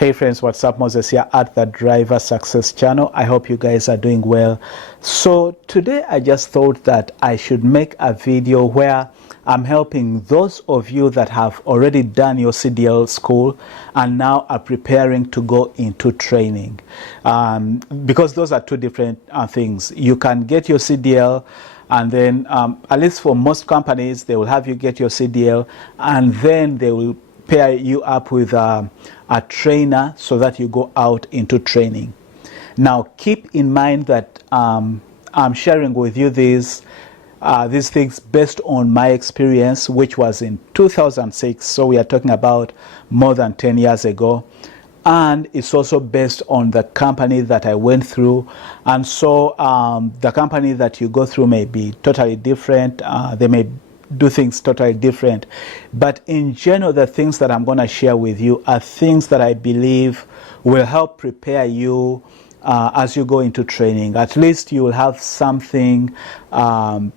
Hey friends, what's up? Moses here at the Driver Success channel. I hope you guys are doing well. So today I just thought that I should make a video where I'm helping those of you that have already done your CDL school and now are preparing to go into training. Because those are two different things. You can get your CDL and then at least for most companies, they will have you get your CDL and then they will pair you up with a trainer so that you go out into training. Now keep in mind that I'm sharing with you these things based on my experience, which was in 2006, so we are talking about more than 10 years ago, and it's also based on the company that I went through. And so the company that you go through may be totally different. They may do things totally different, but in general the things that I'm going to share with you are things that I believe will help prepare you as you go into training. At least you will have something to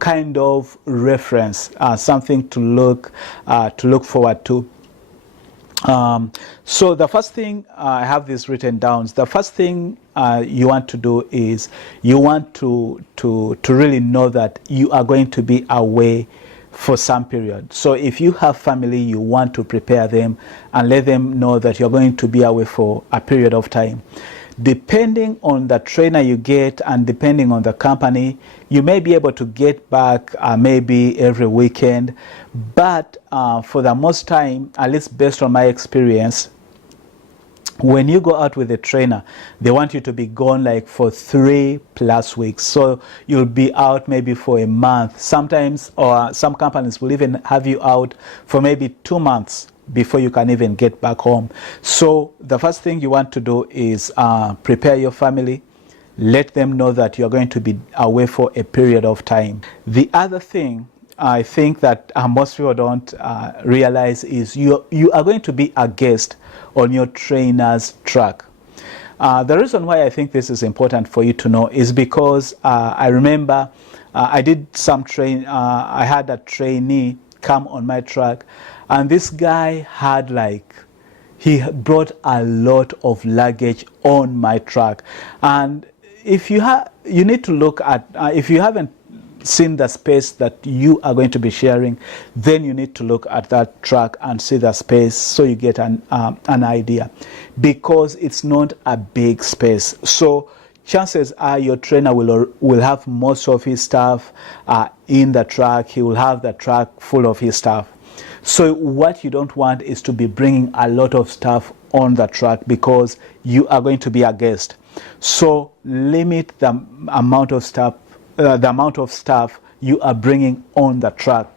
kind of reference, something to look forward to. So the first thing, I have this written down. The first thing you want to do is you want to really know that you are going to be away for some period. So if you have family, you want to prepare them and let them know that you're going to be away for a period of time. Depending on the trainer you get and depending on the company, you may be able to get back maybe every weekend, but for the most time, at least based on my experience, when you go out with a trainer, they want you to be gone like for 3+ weeks. So you'll be out maybe for a month sometimes, or some companies will even have you out for maybe 2 months before you can even get back home. So the first thing you want to do is prepare your family, let them know that you're going to be away for a period of time. The other thing I think that most people don't realize is you are going to be a guest on your trainer's truck. The reason why I think this is important for you to know is because I remember I did some I had a trainee come on my truck, and this guy had he brought a lot of luggage on my truck. And if you need to look at, if you haven't seen the space that you are going to be sharing, then you need to look at that truck and see the space so you get an idea, because it's not a big space. So chances are your trainer will have most of his stuff in the truck. He will have the truck full of his stuff. So what you don't want is to be bringing a lot of stuff on the truck because you are going to be a guest. So limit the amount of stuff you are bringing on the truck.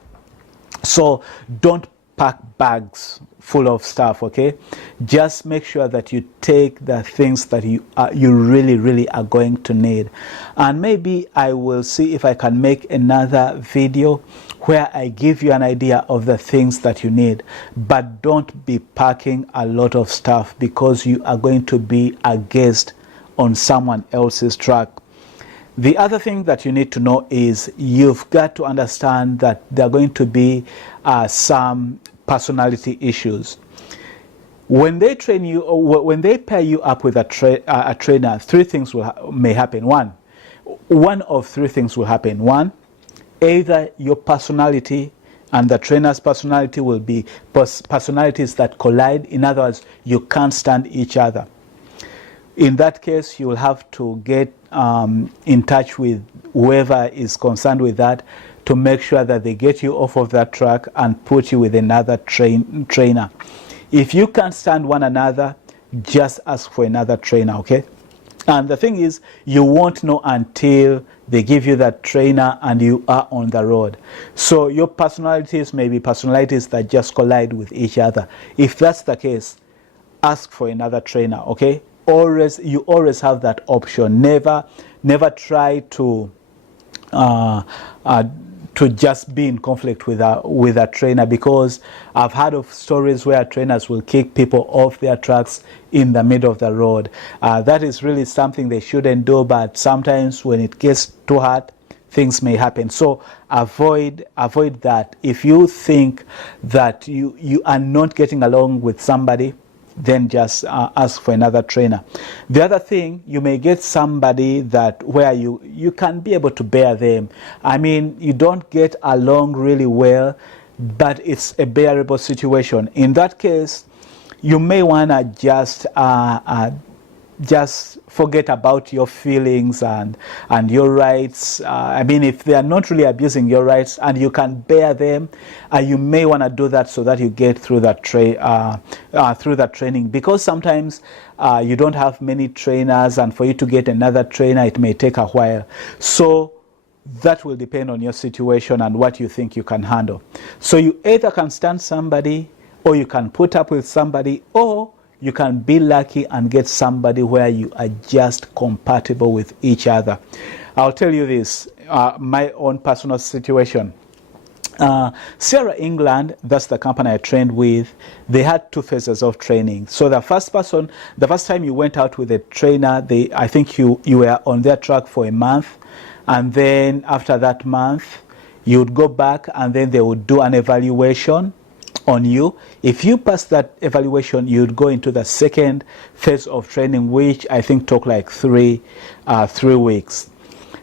So don't pack bags full of stuff, okay? Just make sure that you take the things that you really are going to need. And maybe I will see if I can make another video where I give you an idea of the things that you need. But don't be packing a lot of stuff because you are going to be a guest on someone else's truck. The other thing that you need to know is you've got to understand that there are going to be some personality issues. When they train you, or when they pair you up with a trainer, three things may happen. One of three things will happen. One, either your personality and the trainer's personality will be personalities that collide. In other words, you can't stand each other. In that case, you will have to get in touch with whoever is concerned with that to make sure that they get you off of that truck and put you with another trainer. If you can't stand one another, just ask for another trainer, okay? And the thing is, you won't know until they give you that trainer and you are on the road. So your personalities may be personalities that just collide with each other. If that's the case, ask for another trainer, okay? You always have that option. Never try to just be in conflict with a trainer, because I've heard of stories where trainers will kick people off their trucks in the middle of the road. That is really something they shouldn't do, but sometimes when it gets too hard, things may happen. So avoid that. If you think that you are not getting along with somebody, then just ask for another trainer. The other thing, you may get somebody that where you can be able to bear them. I mean, you don't get along really well, but it's a bearable situation. In that case, you may want to just forget about your feelings and your rights. I mean, if they are not really abusing your rights and you can bear them, you may want to do that so that you get through that training. Because sometimes you don't have many trainers, and for you to get another trainer, it may take a while. So that will depend on your situation and what you think you can handle. So you either can stand somebody, or you can put up with somebody, or you can be lucky and get somebody where you are just compatible with each other. I'll tell you this, my own personal situation. Sierra England, that's the company I trained with, they had 2 phases of training. So the first time you went out with a trainer, I think you were on their truck for a month, and then after that month, you would go back and then they would do an evaluation on you. If you pass that evaluation, you'd go into the second phase of training, which I think took like 3 weeks.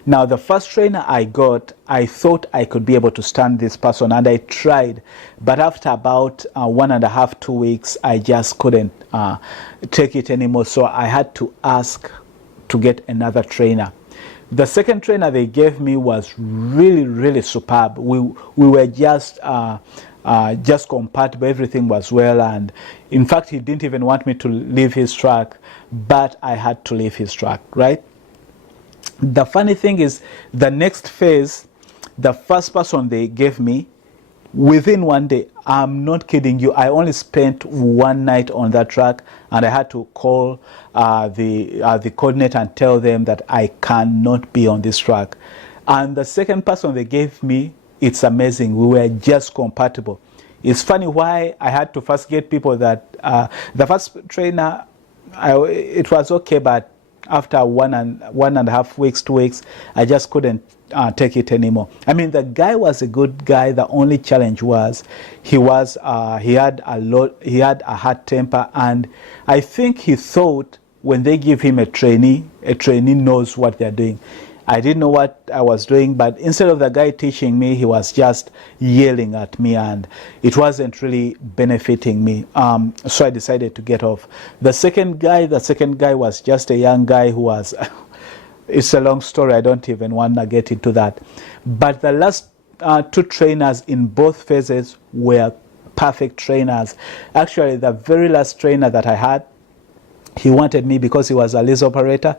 Now, the first trainer I got, I thought I could be able to stand this person, and I tried, but after about 1.5 to 2 weeks, I just couldn't take it anymore. So I had to ask to get another trainer. The second trainer they gave me was really, really superb. We were just compatible. Everything was well, and in fact, he didn't even want me to leave his truck, but I had to leave his truck, right? The funny thing is, the next phase, the first person they gave me, within 1 day, I'm not kidding you, I only spent 1 night on that truck, and I had to call the coordinator and tell them that I cannot be on this truck. And the second person they gave me, it's amazing. We were just compatible. It's funny why I had to first get people that the first trainer, it was okay, but after 1.5 weeks, 2 weeks, I just couldn't take it anymore. I mean, the guy was a good guy. The only challenge was he had a hard temper, and I think he thought when they give him a trainee knows what they're doing. I didn't know what I was doing, but instead of the guy teaching me, he was just yelling at me, and it wasn't really benefiting me. So I decided to get off. The second guy was just a young guy who was, it's a long story, I don't even want to get into that. But the last 2 trainers in both phases were perfect trainers. Actually, the very last trainer that I had, he wanted me because he was a lease operator.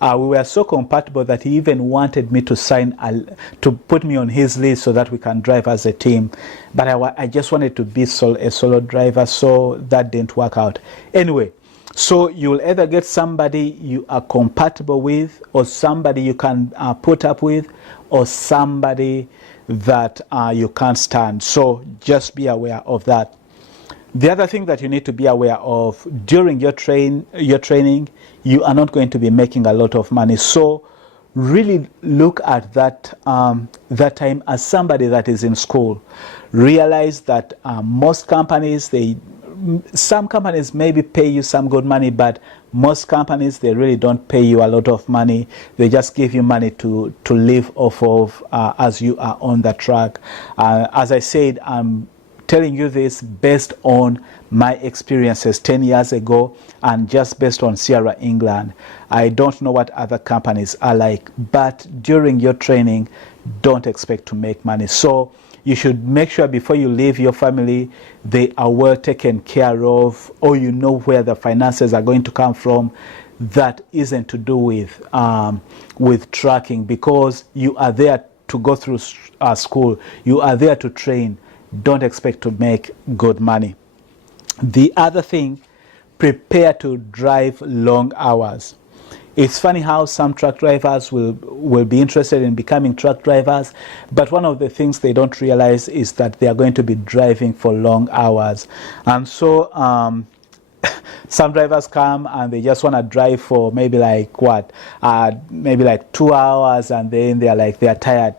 We were so compatible that he even wanted me to to put me on his lease so that we can drive as a team. But I just wanted to be a solo driver, so that didn't work out. Anyway, so you'll either get somebody you are compatible with, or somebody you can put up with, or somebody that you can't stand. So just be aware of that. The other thing that you need to be aware of, during your training, you are not going to be making a lot of money. So really look at that time as somebody that is in school. Realize that most companies, some companies maybe pay you some good money, but most companies, they really don't pay you a lot of money. They just give you money to live off of as you are on the track. As I said, I'm telling you this based on my experiences 10 years ago, and just based on Sierra England. I don't know what other companies are like, but during your training, don't expect to make money. So you should make sure before you leave your family, they are well taken care of, or you know where the finances are going to come from. That isn't to do with trucking, because you are there to go through school. You are there to train. Don't expect to make good money. The other thing, prepare to drive long hours. It's funny how some truck drivers will be interested in becoming truck drivers, but one of the things they don't realize is that they are going to be driving for long hours. And so some drivers come and they just want to drive for maybe like maybe like 2 hours, and then they're tired.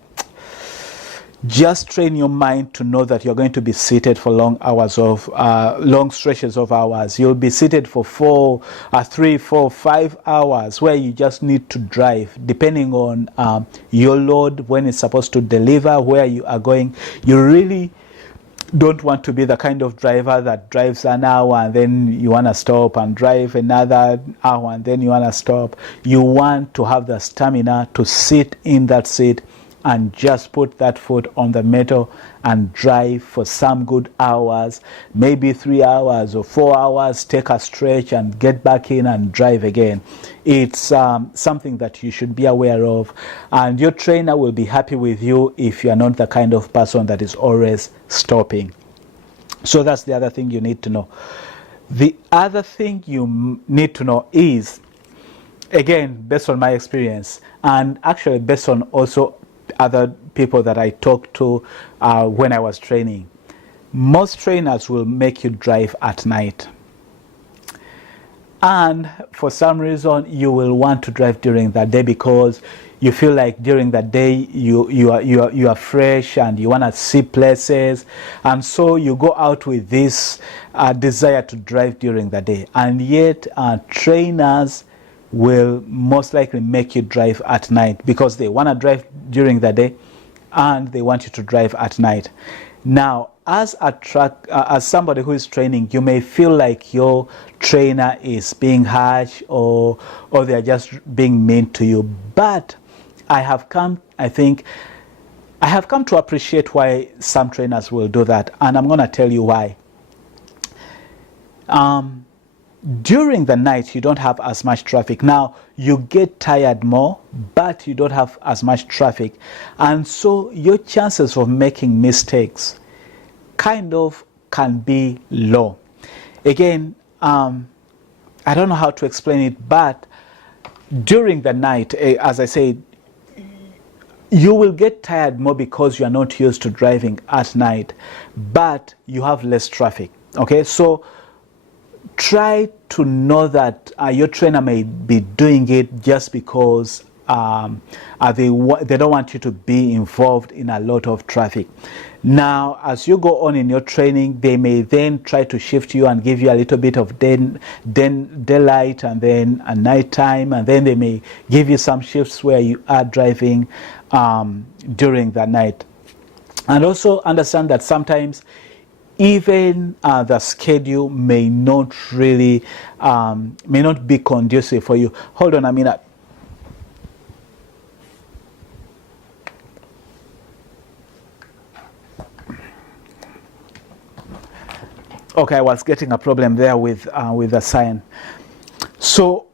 Just train your mind to know that you're going to be seated for long stretches of hours. You'll be seated for 3, 4, 5 hours where you just need to drive, depending on your load, when it's supposed to deliver, where you are going. You really don't want to be the kind of driver that drives an hour and then you want to stop and drive another hour and then you want to stop. You want to have the stamina to sit in that seat and just put that foot on the metal and drive for some good hours, maybe 3 hours or 4 hours, take a stretch and get back in and drive again. It's something that you should be aware of, and your trainer will be happy with you if you are not the kind of person that is always stopping. So that's the other thing you need to know. The other thing you need to know is, again, based on my experience, and actually based on also other people that I talked to when I was training, most trainers will make you drive at night. And for some reason, you will want to drive during the day because you feel like during the day you are fresh and you want to see places, and so you go out with this desire to drive during the day. And yet trainers will most likely make you drive at night because they want to drive during the day and they want you to drive at night. Now, as somebody who is training, you may feel like your trainer is being harsh or they're just being mean to you. But I have come to appreciate why some trainers will do that, and I'm going to tell you why. During the night, you don't have as much traffic. Now, you get tired more, but you don't have as much traffic. And so your chances of making mistakes kind of can be low. Again, I don't know how to explain it, but during the night, as I said, you will get tired more because you are not used to driving at night, but you have less traffic. Okay, so try to know that your trainer may be doing it just because they don't want you to be involved in a lot of traffic. Now, as you go on in your training, they may then try to shift you and give you a little bit of daylight and then a nighttime, and then they may give you some shifts where you are driving during the night. And also understand that sometimes even the schedule may not really may not be conducive for you. Hold on a minute. Okay, I was getting a problem there with the sign. So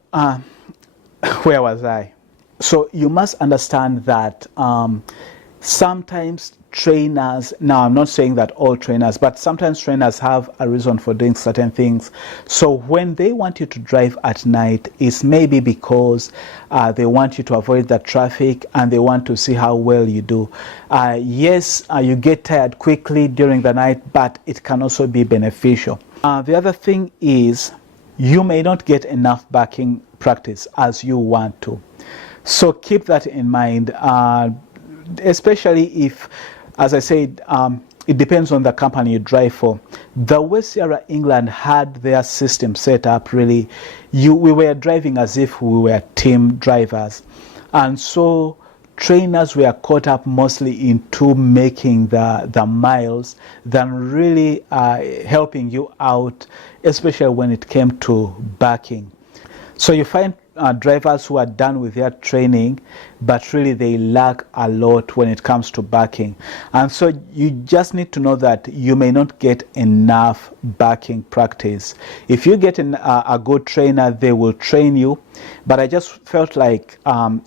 where was I? So you must understand that sometimes trainers, now I'm not saying that all trainers, but sometimes trainers have a reason for doing certain things. So when they want you to drive at night, it's maybe because they want you to avoid the traffic and they want to see how well you do. Yes, you get tired quickly during the night, but it can also be beneficial. The other thing is you may not get enough backing practice as you want to. So keep that in mind, especially if, as I said, it depends on the company you drive for. The way Sierra England had their system set up, really, we were driving as if we were team drivers. And so trainers were caught up mostly into making the miles than really helping you out, especially when it came to backing. So you find drivers who are done with their training, but really they lack a lot when it comes to backing. And so you just need to know that you may not get enough backing practice. If you get a good trainer, they will train you. But I just felt like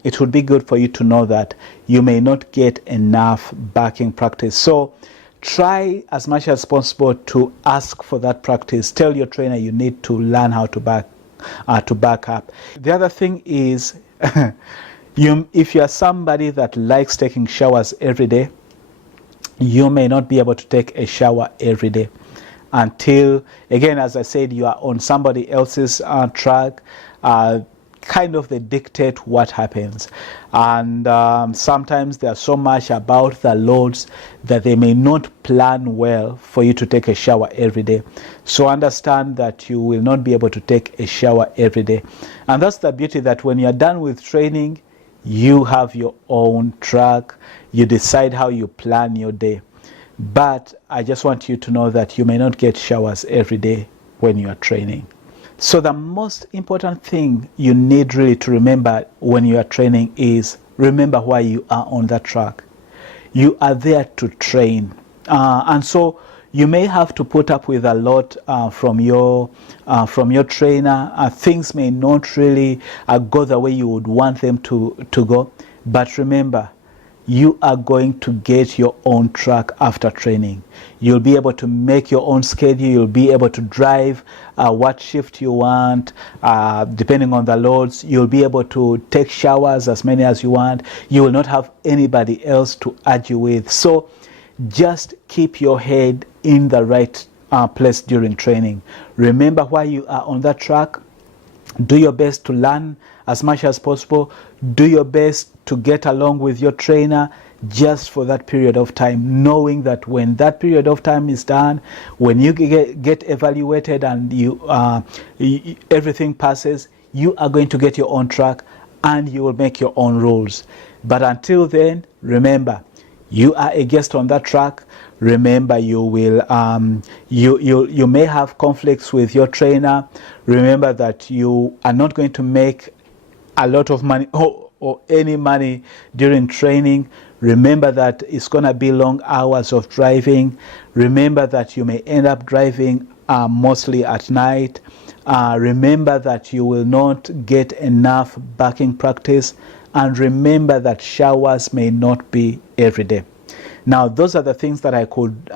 it would be good for you to know that you may not get enough backing practice. So try as much as possible to ask for that practice. Tell your trainer you need to learn how to back up. The other thing is, if you are somebody that likes taking showers every day, you may not be able to take a shower every day until, again, as I said, you are on somebody else's truck. kind of they dictate what happens. And sometimes there's so much about the loads that they may not plan well for you to take a shower every day. So understand that you will not be able to take a shower every day. And that's the beauty, that when you're done with training, you have your own truck. You decide how you plan your day. But I just want you to know that you may not get showers every day when you are training. So the most important thing you need really to remember when you are training is remember why you are on that truck. You are there to train. And so you may have to put up with a lot from your trainer. Things may not really go the way you would want them to go. But remember, you are going to get your own truck after training. You'll be able to make your own schedule. You'll be able to drive what shift you want, depending on the loads. You'll be able to take showers as many as you want. You will not have anybody else to argue with. So just keep your head in the right place during training. Remember why you are on that truck. Do your best to learn as much as possible. Do your best to get along with your trainer just for that period of time, knowing that when that period of time is done, when you get evaluated and everything passes, you are going to get your own truck and you will make your own rules. But until then, remember, you are a guest on that truck. Remember, you will you may have conflicts with your trainer. Remember that you are not going to make a lot of money or any money during training. Remember that it's going to be long hours of driving. Remember that you may end up driving mostly at night. Remember that you will not get enough backing practice. And remember that showers may not be every day. Now, those are the things that I could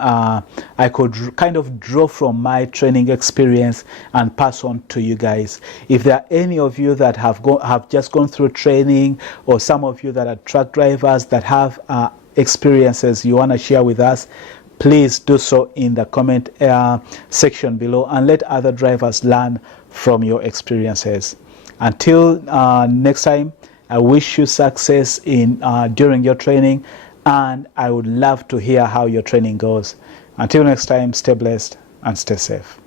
kind of draw from my training experience and pass on to you guys. If there are any of you that have just gone through training, or some of you that are truck drivers that have experiences you want to share with us, please do so in the comment section below and let other drivers learn from your experiences. Until next time, I wish you success during your training. And I would love to hear how your training goes. Until next time, stay blessed and stay safe.